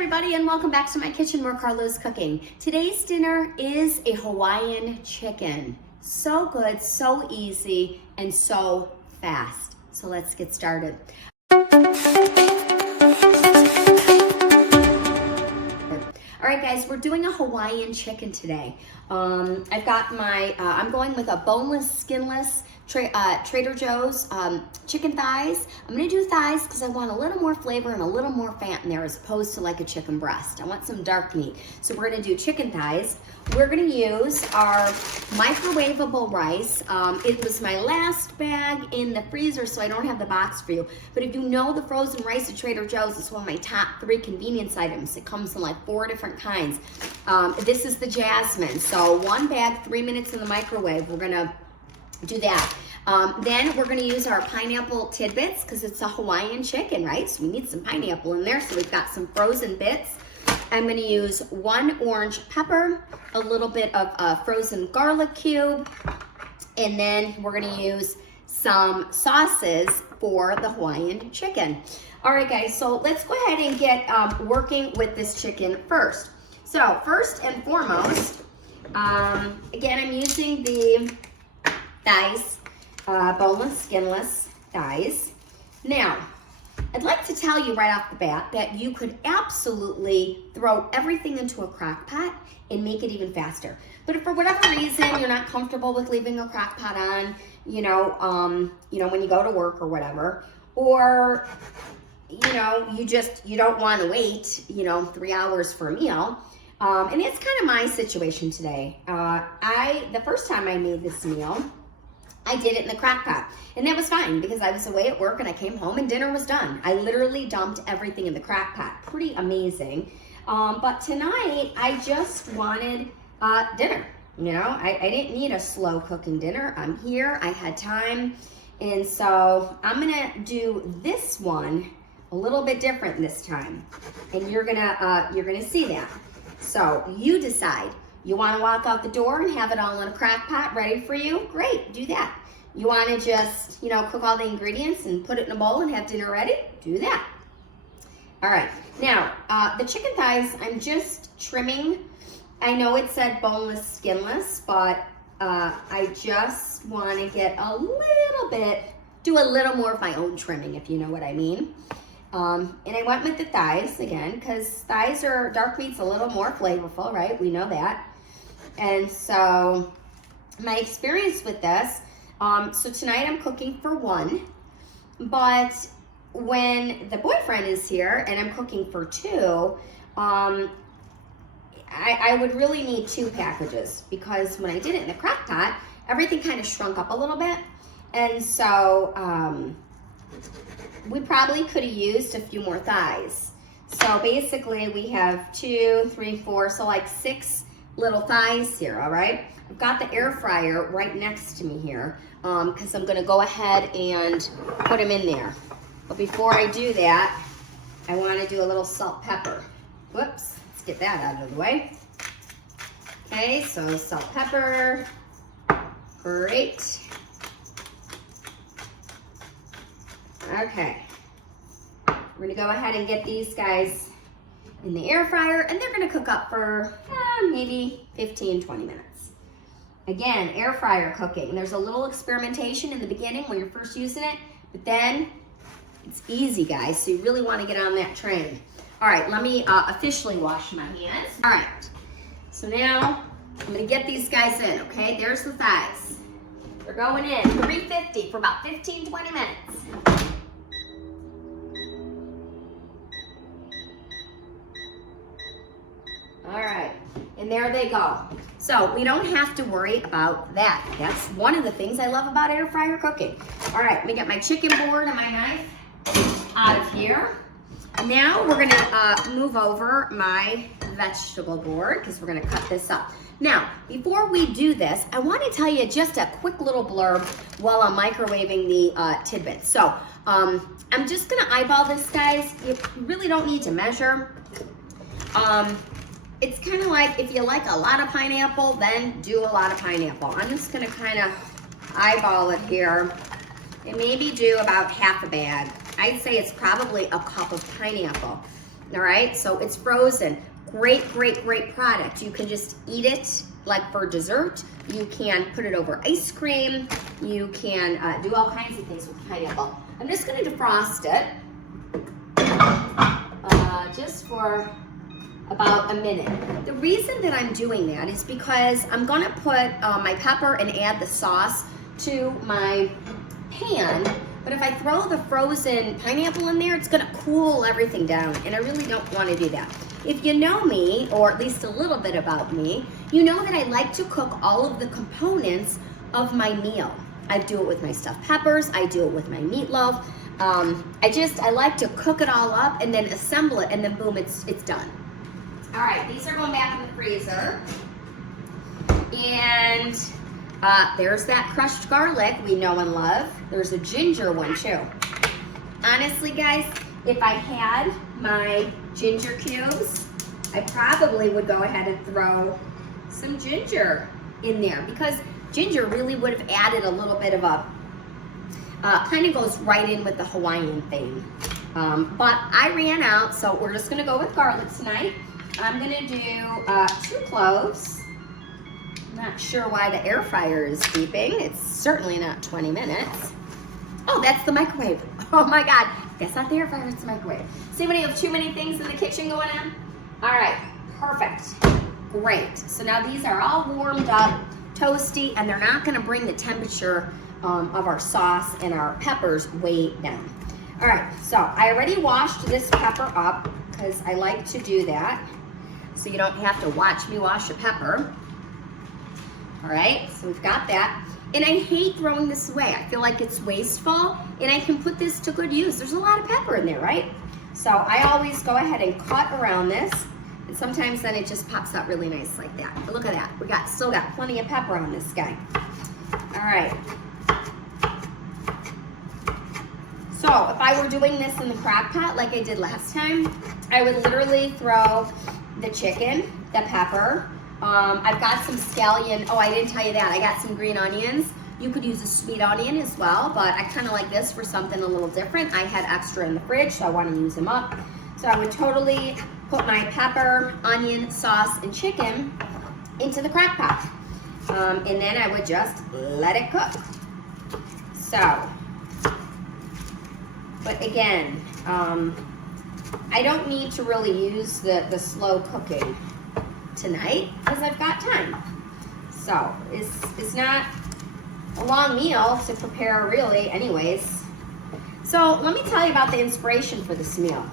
everybody, and welcome back to my kitchen where Carla's cooking. Today's dinner is a Hawaiian chicken. So good, so easy, and so fast. So let's get started. All right, guys, we're doing a Hawaiian chicken today. I've got my, I'm going with a boneless, skinless Trader Joe's chicken thighs. I'm gonna do thighs because I want a little more flavor and a little more fat in there as opposed to like a chicken breast. I want some dark meat. So we're gonna do chicken thighs. We're gonna use our microwavable rice. It was my last bag in the freezer, so I don't have the box for you. But if you know the frozen rice at Trader Joe's, it's one of my top 3 convenience items. It comes in like 4 different kinds. This is the jasmine. So 1 bag, 3 minutes in the microwave. We're gonna do that. Then we're gonna use our pineapple tidbits because it's a Hawaiian chicken, right? So we need some pineapple in there. So we've got some frozen bits. I'm gonna use 1 orange pepper, a little bit of frozen garlic cube, and then we're gonna use some sauces for the Hawaiian chicken. All right, guys, so let's go ahead and get working with this chicken first. So first and foremost, again, I'm using the thighs, boneless, skinless thighs. Now, I'd like to tell you right off the bat that you could absolutely throw everything into a crock pot and make it even faster. But if for whatever reason you're not comfortable with leaving a crock pot on, you know, when you go to work or whatever, or you don't want to wait, 3 hours for a meal. And it's kind of my situation today. The first time I made this meal, I did it in the crock pot, and that was fine because I was away at work and I came home and dinner was done. I literally dumped everything in the crock pot. Pretty amazing. But tonight I just wanted dinner. I didn't need a slow cooking dinner. I'm here, I had time, and so I'm gonna do this one a little bit different this time, and you're gonna see that. So you decide. You want to walk out the door and have it all in a crock pot ready for you? Great, do that. You want to just, cook all the ingredients and put it in a bowl and have dinner ready? Do that. All right, now the chicken thighs, I'm just trimming. I know it said boneless, skinless, but I just want to get a little bit, do a little more of my own trimming, if you know what I mean. And I went with the thighs again because dark meat's a little more flavorful, right? We know that. And so my experience with this, so tonight I'm cooking for 1, but when the boyfriend is here and I'm cooking for 2, I would really need 2 packages because when I did it in the crock pot, everything kind of shrunk up a little bit. And so we probably could have used a few more thighs. So basically we have 2, 3, 4, so like 6 little thighs here, all right? I've got the air fryer right next to me here because I'm gonna go ahead and put them in there. But before I do that, I wanna do a little salt, pepper. Whoops, let's get that out of the way. Okay, so salt, pepper, great. Okay, we're gonna go ahead and get these guys in the air fryer, and they're gonna cook up for maybe 15, 20 minutes. Again, air fryer cooking. There's a little experimentation in the beginning when you're first using it, but then it's easy, guys, so you really wanna get on that train. All right, let me officially wash my hands. All right, so now I'm gonna get these guys in, okay? There's the thighs. They're going in 350 for about 15, 20 minutes. All right, and there they go. So we don't have to worry about that. That's one of the things I love about air fryer cooking. All right, let me get my chicken board and my knife out of here. Now we're gonna move over my vegetable board because we're gonna cut this up. Now, before we do this, I wanna tell you just a quick little blurb while I'm microwaving the tidbits. So I'm just gonna eyeball this, guys. You really don't need to measure. It's kind of like if you like a lot of pineapple, then do a lot of pineapple. I'm just gonna kind of eyeball it here and maybe do about half a bag. I'd say it's probably a cup of pineapple. all right? So it's frozen. Great, great, great product. You can just eat it like for dessert. You can put it over ice cream. You can do all kinds of things with pineapple. I'm just gonna defrost it just for about a minute. The reason that I'm doing that is because I'm gonna put my pepper and add the sauce to my pan, but if I throw the frozen pineapple in there, it's gonna cool everything down, and I really don't wanna do that. If you know me, or at least a little bit about me, you know that I like to cook all of the components of my meal. I do it with my stuffed peppers, I do it with my meatloaf. I like to cook it all up and then assemble it, and then boom, it's done. All right, these are going back in the freezer. And there's that crushed garlic we know and love. There's a ginger one too. Honestly, guys, if I had my ginger cubes, I probably would go ahead and throw some ginger in there, because ginger really would have added a little bit of a, kind of goes right in with the Hawaiian thing. But I ran out, so we're just gonna go with garlic tonight. I'm gonna do 2 cloves. Not sure why the air fryer is beeping. It's certainly not 20 minutes. Oh, that's the microwave. Oh my God, that's not the air fryer, it's the microwave. See when you have too many things in the kitchen going on? All right, perfect, great. So now these are all warmed up, toasty, and they're not gonna bring the temperature of our sauce and our peppers way down. All right, so I already washed this pepper up because I like to do that, so you don't have to watch me wash a pepper. All right, so we've got that. And I hate throwing this away. I feel like it's wasteful, and I can put this to good use. There's a lot of pepper in there, right? So I always go ahead and cut around this, and sometimes then it just pops out really nice like that. But look at that, we still got plenty of pepper on this guy. All right. So if I were doing this in the crock pot like I did last time, I would literally throw the chicken, the pepper, I've got some scallion. Oh, I didn't tell you that. I got some green onions. You could use a sweet onion as well, but I kind of like this for something a little different. I had extra in the fridge, so I want to use them up. So I would totally put my pepper, onion, sauce, and chicken into the crock pot. And then I would just let it cook. So, but again, I don't need to really use the slow cooking tonight because I've got time. So it's not a long meal to prepare really anyways. So let me tell you about the inspiration for this meal.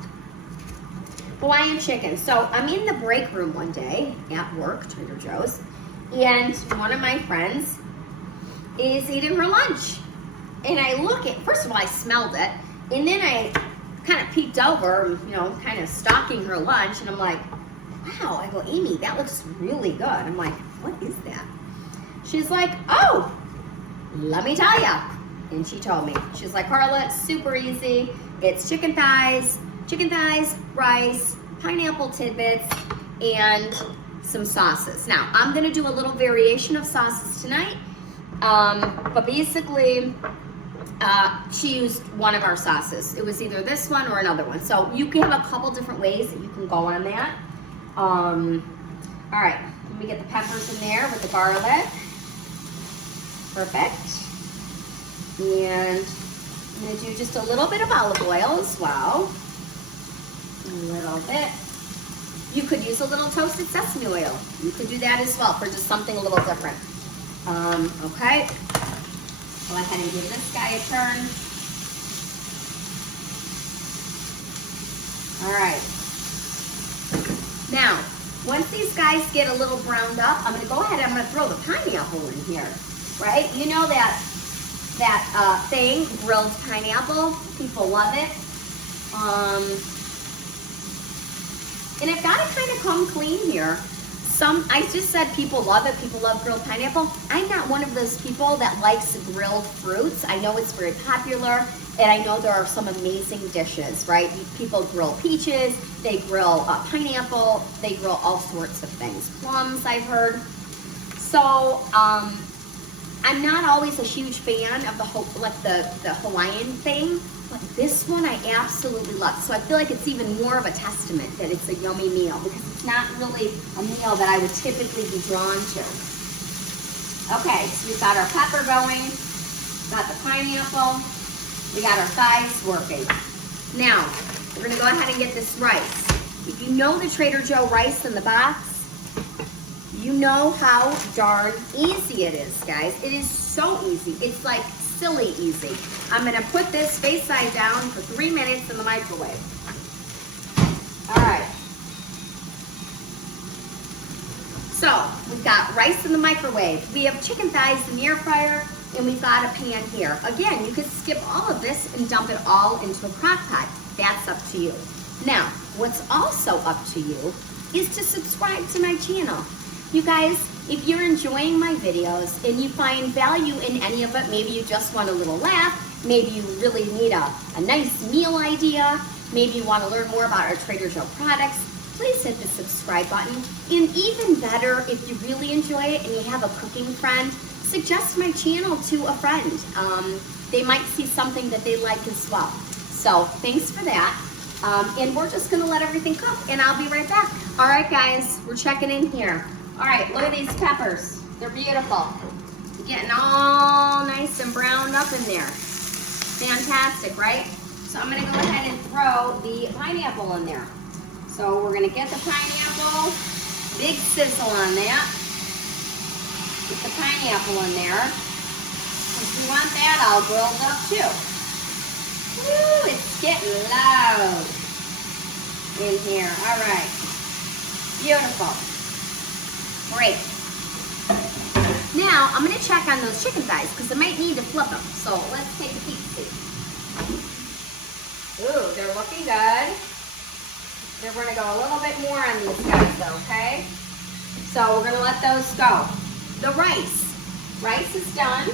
Hawaiian chicken. So I'm in the break room one day at work, Trader Joe's, and one of my friends is eating her lunch. And I look at, first of all, I smelled it, and then I kind of peeked over, you know, kind of stalking her lunch, and I'm like, wow, I go, Amy, that looks really good. I'm like, what is that? She's like, oh, let me tell ya. And she told me, she's like, Carla, it's super easy. It's chicken thighs, rice, pineapple tidbits, and some sauces. Now, I'm gonna do a little variation of sauces tonight, but basically, she used one of our sauces. It was either this one or another one. So you can have a couple different ways that you can go on that. All right, let me get the peppers in there with the garlic. Perfect. And I'm gonna do just a little bit of olive oil as well. A little bit. You could use a little toasted sesame oil. You could do that as well for just something a little different. Okay. Go ahead and give this guy a turn. All right. Now, once these guys get a little browned up, I'm gonna go ahead and I'm gonna throw the pineapple in here, right? You know that thing, grilled pineapple, people love it. And I've gotta kind of come clean here. I just said people love it, people love grilled pineapple. I'm not one of those people that likes grilled fruits. I know it's very popular, and I know there are some amazing dishes, right? People grill peaches, they grill pineapple, they grill all sorts of things. Plums, I've heard. So, I'm not always a huge fan of the Hawaiian thing. But this one I absolutely love. So I feel like it's even more of a testament that it's a yummy meal because it's not really a meal that I would typically be drawn to. Okay, so we've got our pepper going, got the pineapple, we got our thighs working. Now, we're gonna go ahead and get this rice. If you know the Trader Joe rice in the box, you know how darn easy it is, guys. It is so easy. It's like silly easy. I'm gonna put this face side down for 3 minutes in the microwave. All right. So, we've got rice in the microwave. We have chicken thighs in the air fryer, and we've got a pan here. Again, you could skip all of this and dump it all into a crock pot. That's up to you. Now, what's also up to you is to subscribe to my channel. You guys, if you're enjoying my videos and you find value in any of it, maybe you just want a little laugh, maybe you really need a nice meal idea, maybe you want to learn more about our Trader Joe products, please hit the subscribe button. And even better, if you really enjoy it and you have a cooking friend, suggest my channel to a friend. They might see something that they like as well. So thanks for that. And we're just gonna let everything cook and I'll be right back. All right guys, we're checking in here. All right, look at these peppers. They're beautiful. Getting all nice and browned up in there. Fantastic, right? So I'm gonna go ahead and throw the pineapple in there. So we're gonna get the pineapple, big sizzle on that. Get the pineapple in there. Because we want that all grilled up too. Woo, it's getting loud in here. All right, beautiful. Great. Now, I'm gonna check on those chicken thighs because I might need to flip them. So let's take a peek, see. Ooh, they're looking good. They're gonna go a little bit more on these guys though, okay? So we're gonna let those go. The rice. Rice is done.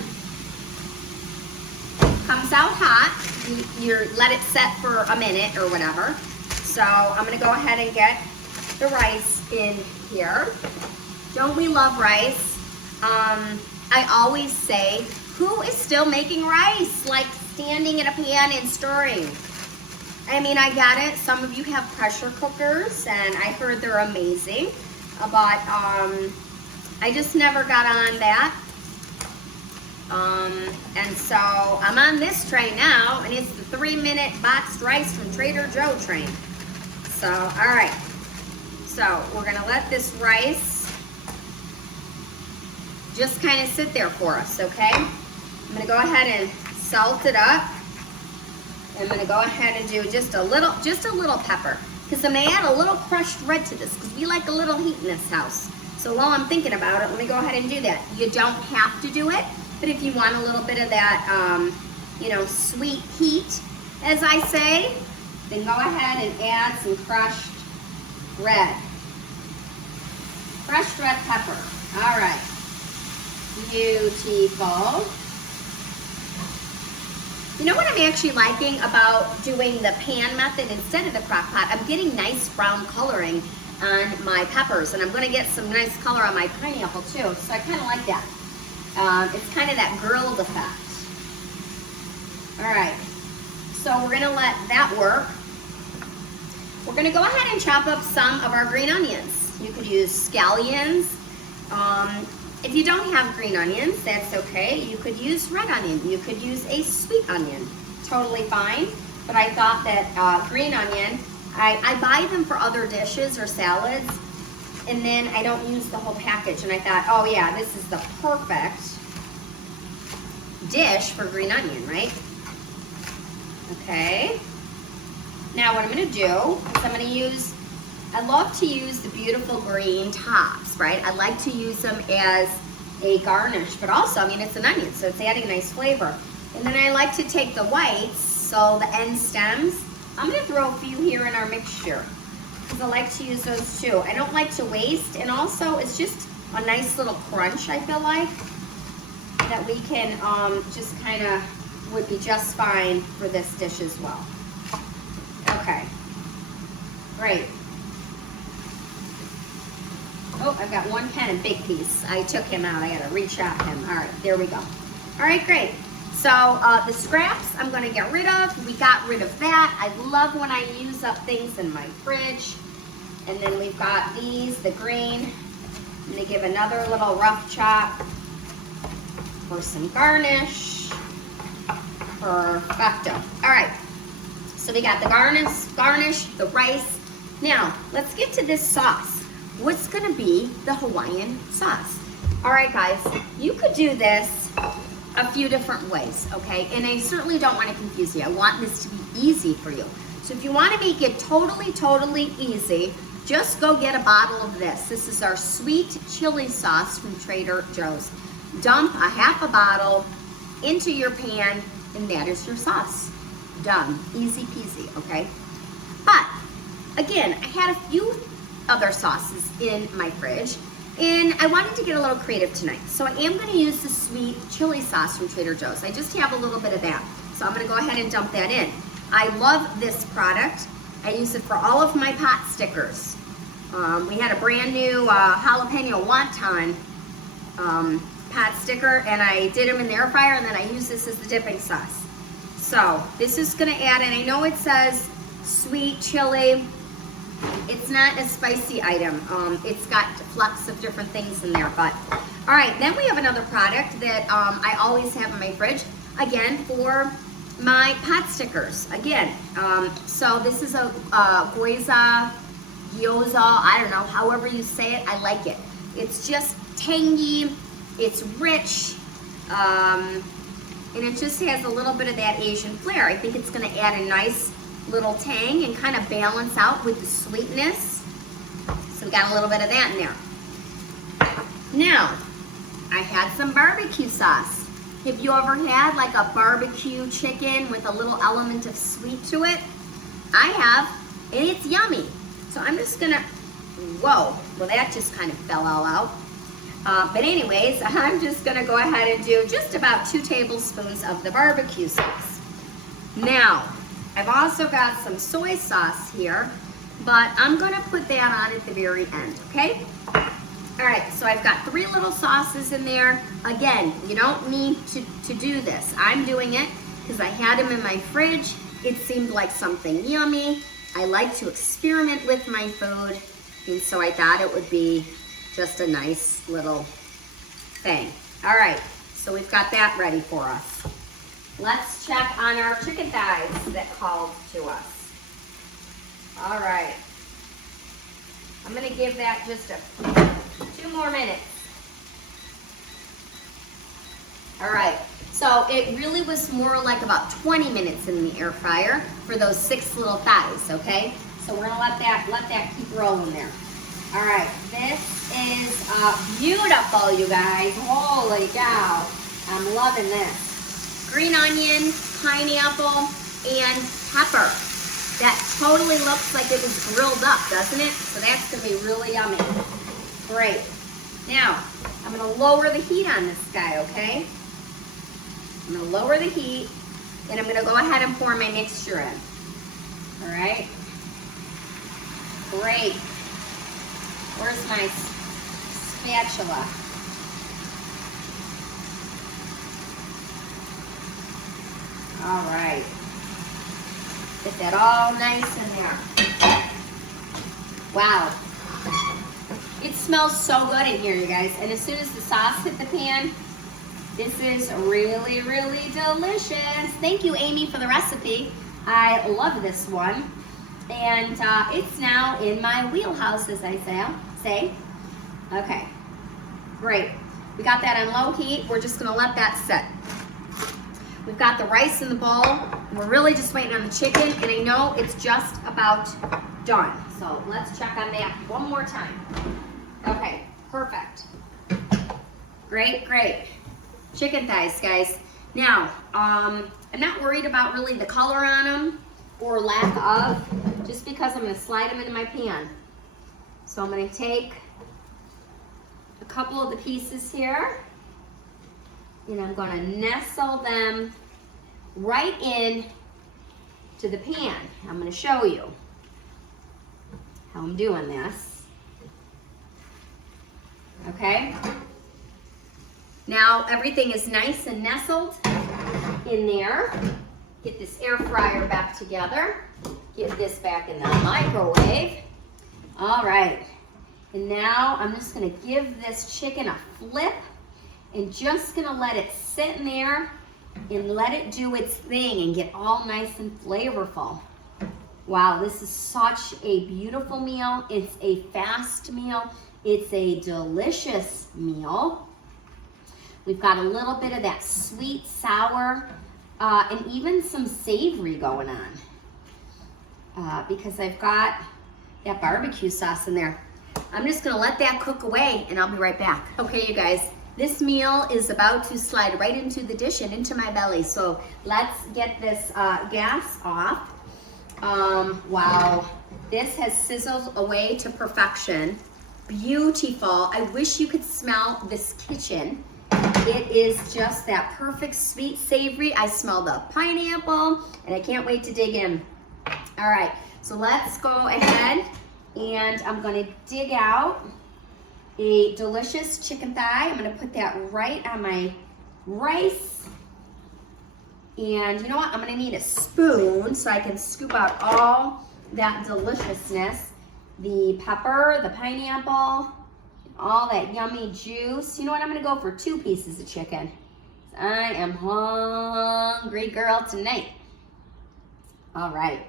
Comes out hot. You let it set for a minute or whatever. So I'm gonna go ahead and get the rice in here. Don't we love rice? I always say, who is still making rice? Like standing in a pan and stirring. I mean, I get it. Some of you have pressure cookers and I heard they're amazing. But I just never got on that. And so I'm on this train now, and it's the 3-minute boxed rice from Trader Joe train. So, all right. So we're gonna let this rice just kind of sit there for us, okay? I'm gonna go ahead and salt it up. I'm gonna go ahead and do just a little pepper, because I'm gonna add a little crushed red to this, because we like a little heat in this house. So while I'm thinking about it, let me go ahead and do that. You don't have to do it, but if you want a little bit of that, you know, sweet heat, as I say, then go ahead and add some crushed red. Crushed red pepper. All right. Beautiful. You know what I'm actually liking about doing the pan method instead of the crock pot? I'm getting nice brown coloring on my peppers, and I'm going to get some nice color on my pineapple too, so I kind of like that. It's kind of that grilled effect. All right, so we're going to let that work. We're going to go ahead and chop up some of our green onions. You could use scallions. If you don't have green onions, that's okay. You could use red onion. You could use a sweet onion. Totally fine. But I thought that green onion, I buy them for other dishes or salads, and then I don't use the whole package. And I thought, oh yeah, this is the perfect dish for green onion, right? Okay. Now what I'm gonna do is I'm gonna use, I love to use the beautiful green tops, right? I like to use them as a garnish, but also, I mean, it's an onion, so it's adding nice flavor. And then I like to take the whites, so the end stems, I'm gonna throw a few here in our mixture, because I like to use those too. I don't like to waste, and also it's just a nice little crunch, I feel like, that we can just kind of, would be just fine for this dish as well. Okay, great. Oh, I've got one pen, a big piece. I took him out. I got to rechop him. All right, there we go. All right, great. So the scraps I'm gonna get rid of. We got rid of that. I love when I use up things in my fridge. And then we've got these, the green. I'm gonna give another little rough chop for some garnish. Perfecto. All right, so we got the garnish, the rice. Now, let's get to this sauce. What's gonna be the Hawaiian sauce? All right, guys, you could do this a few different ways, okay? And I certainly don't wanna confuse you. I want this to be easy for you. So if you wanna make it totally easy, just go get a bottle of this. This is our sweet chili sauce from Trader Joe's. Dump a half a bottle into your pan, and that is your sauce. Done, easy peasy, okay? But again, I had a few other sauces in my fridge, and I wanted to get a little creative tonight. So I am gonna use the sweet chili sauce from Trader Joe's. I just have a little bit of that. So I'm gonna go ahead and dump that in. I love this product. I use it for all of my pot stickers. We had a brand new jalapeno wonton pot sticker, and I did them in the air fryer, and then I use this as the dipping sauce. So this is gonna add, and I know it says sweet chili. It's not a spicy item. It's got flecks of different things in there, but all right. Then we have another product that I always have in my fridge, again, for my pot stickers. Again, so this is a GYOZO, I don't know, however you say it, I like it. It's just tangy, it's rich, and it just has a little bit of that Asian flair. I think it's gonna add a nice little tang and kind of balance out with the sweetness. So we got a little bit of that in there. Now, I had some barbecue sauce. Have you ever had like a barbecue chicken with a little element of sweet to it? I have, and it's yummy. So I'm just gonna, whoa, well that just kind of fell all out. But anyways, I'm just gonna go ahead and do just about 2 tablespoons of the barbecue sauce. Now, I've also got some soy sauce here, but I'm gonna put that on at the very end, okay? All right, so I've got 3 little sauces in there. Again, you don't need to do this. I'm doing it because I had them in my fridge. It seemed like something yummy. I like to experiment with my food, and so I thought it would be just a nice little thing. All right, so we've got that ready for us. Let's check on our chicken thighs that called to us. All right, I'm gonna give that just 2 more minutes. All right, so it really was more like about 20 minutes in the air fryer for those 6 little thighs, okay? So we're gonna let that keep rolling there. All right, this is beautiful, you guys. Holy cow, I'm loving this. Green onion, pineapple, and pepper. That totally looks like it was grilled up, doesn't it? So that's gonna be really yummy. Great. Now, I'm gonna lower the heat on this guy, okay? I'm gonna lower the heat, and I'm gonna go ahead and pour my mixture in. All right? Great. Where's my spatula? All right. Get that all nice in there. Wow. It smells so good in here, you guys. And as soon as the sauce hit the pan, this is really, really delicious. Thank you, Amy, for the recipe. I love this one. And it's now in my wheelhouse, as I say. Okay, great. We got that on low heat. We're just gonna let that sit. We've got the rice in the bowl. We're really just waiting on the chicken, and I know it's just about done. So let's check on that one more time. Okay, perfect. Great, great. Chicken thighs, guys. Now, I'm not worried about really the color on them or lack of, just because I'm gonna slide them into my pan. So I'm gonna take a couple of the pieces here, and I'm gonna nestle them right in to the pan. I'm gonna show you how I'm doing this. Okay? Now everything is nice and nestled. in there. Get this air fryer back together. Get this back in the microwave. All right. And now I'm just gonna give this chicken a flip and just gonna let it sit in there and let it do its thing and get all nice and flavorful. Wow, this is such a beautiful meal. It's a fast meal. It's a delicious meal. We've got a little bit of that sweet, sour, and even some savory going on because I've got that barbecue sauce in there. I'm just gonna let that cook away and I'll be right back. Okay, you guys, this meal is about to slide right into the dish and into my belly. So let's get this gas off. Wow, this has sizzled away to perfection. Beautiful. I wish you could smell this kitchen. It is just that perfect sweet savory. I smell the pineapple and I can't wait to dig in. All right, so let's go ahead and I'm gonna dig out a delicious chicken thigh. I'm gonna put that right on my rice. And you know what? I'm gonna need a spoon so I can scoop out all that deliciousness. The pepper, the pineapple, all that yummy juice. You know what? I'm gonna go for 2 pieces of chicken. I am hungry girl tonight. All right.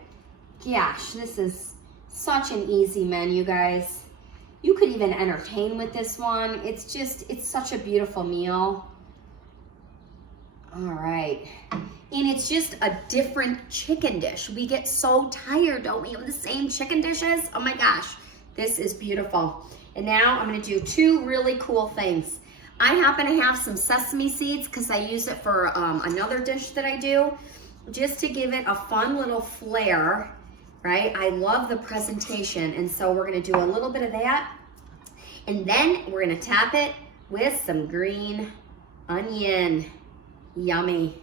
Gosh, this is such an easy menu, guys. You could even entertain with this one. It's such a beautiful meal. All right. And it's just a different chicken dish. We get so tired, don't we, of the same chicken dishes? Oh my gosh, this is beautiful. And now I'm gonna do 2 really cool things. I happen to have some sesame seeds because I use it for another dish that I do, just to give it a fun little flair, right? I love the presentation, and so we're gonna do a little bit of that. And then we're gonna top it with some green onion. Yummy.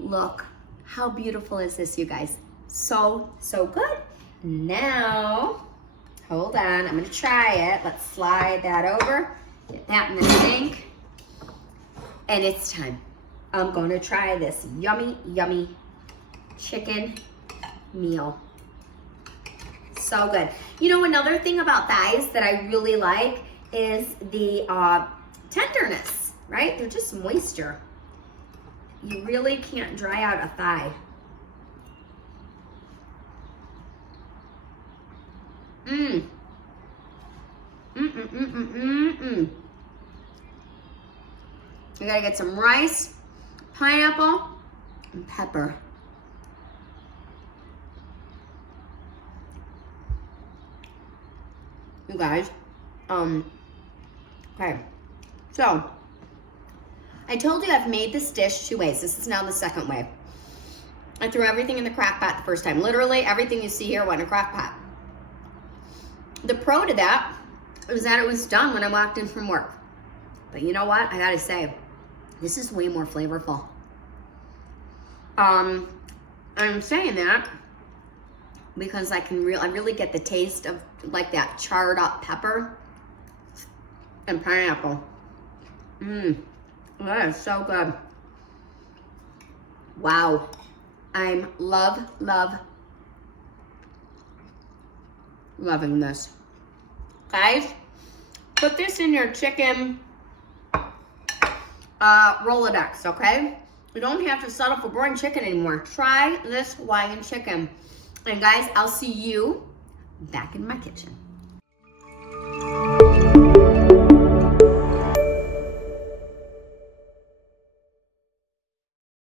Look, how beautiful is this, you guys? So, so good. Now, hold on, I'm gonna try it. Let's slide that over, get that in the sink. And it's time. I'm gonna try this yummy, yummy chicken meal. So good. You know, another thing about thighs that I really like is the tenderness, right? They're just moisture. You really can't dry out a thigh. You gotta get some rice, pineapple, and pepper. You guys, okay, so I told you I've made this dish 2 ways. This is now the second way. I threw everything in the crock pot the first time. Literally everything you see here went in a crock pot. The pro to that was that it was done when I walked in from work. But you know what? I gotta say, this is way more flavorful. I'm saying that because I really get the taste of like that charred up pepper and pineapple. That is so good. Wow. I'm loving this. Guys, put this in your chicken Rolodex, okay? You don't have to settle for boring chicken anymore. Try this Hawaiian chicken. And guys, I'll see you back in my kitchen.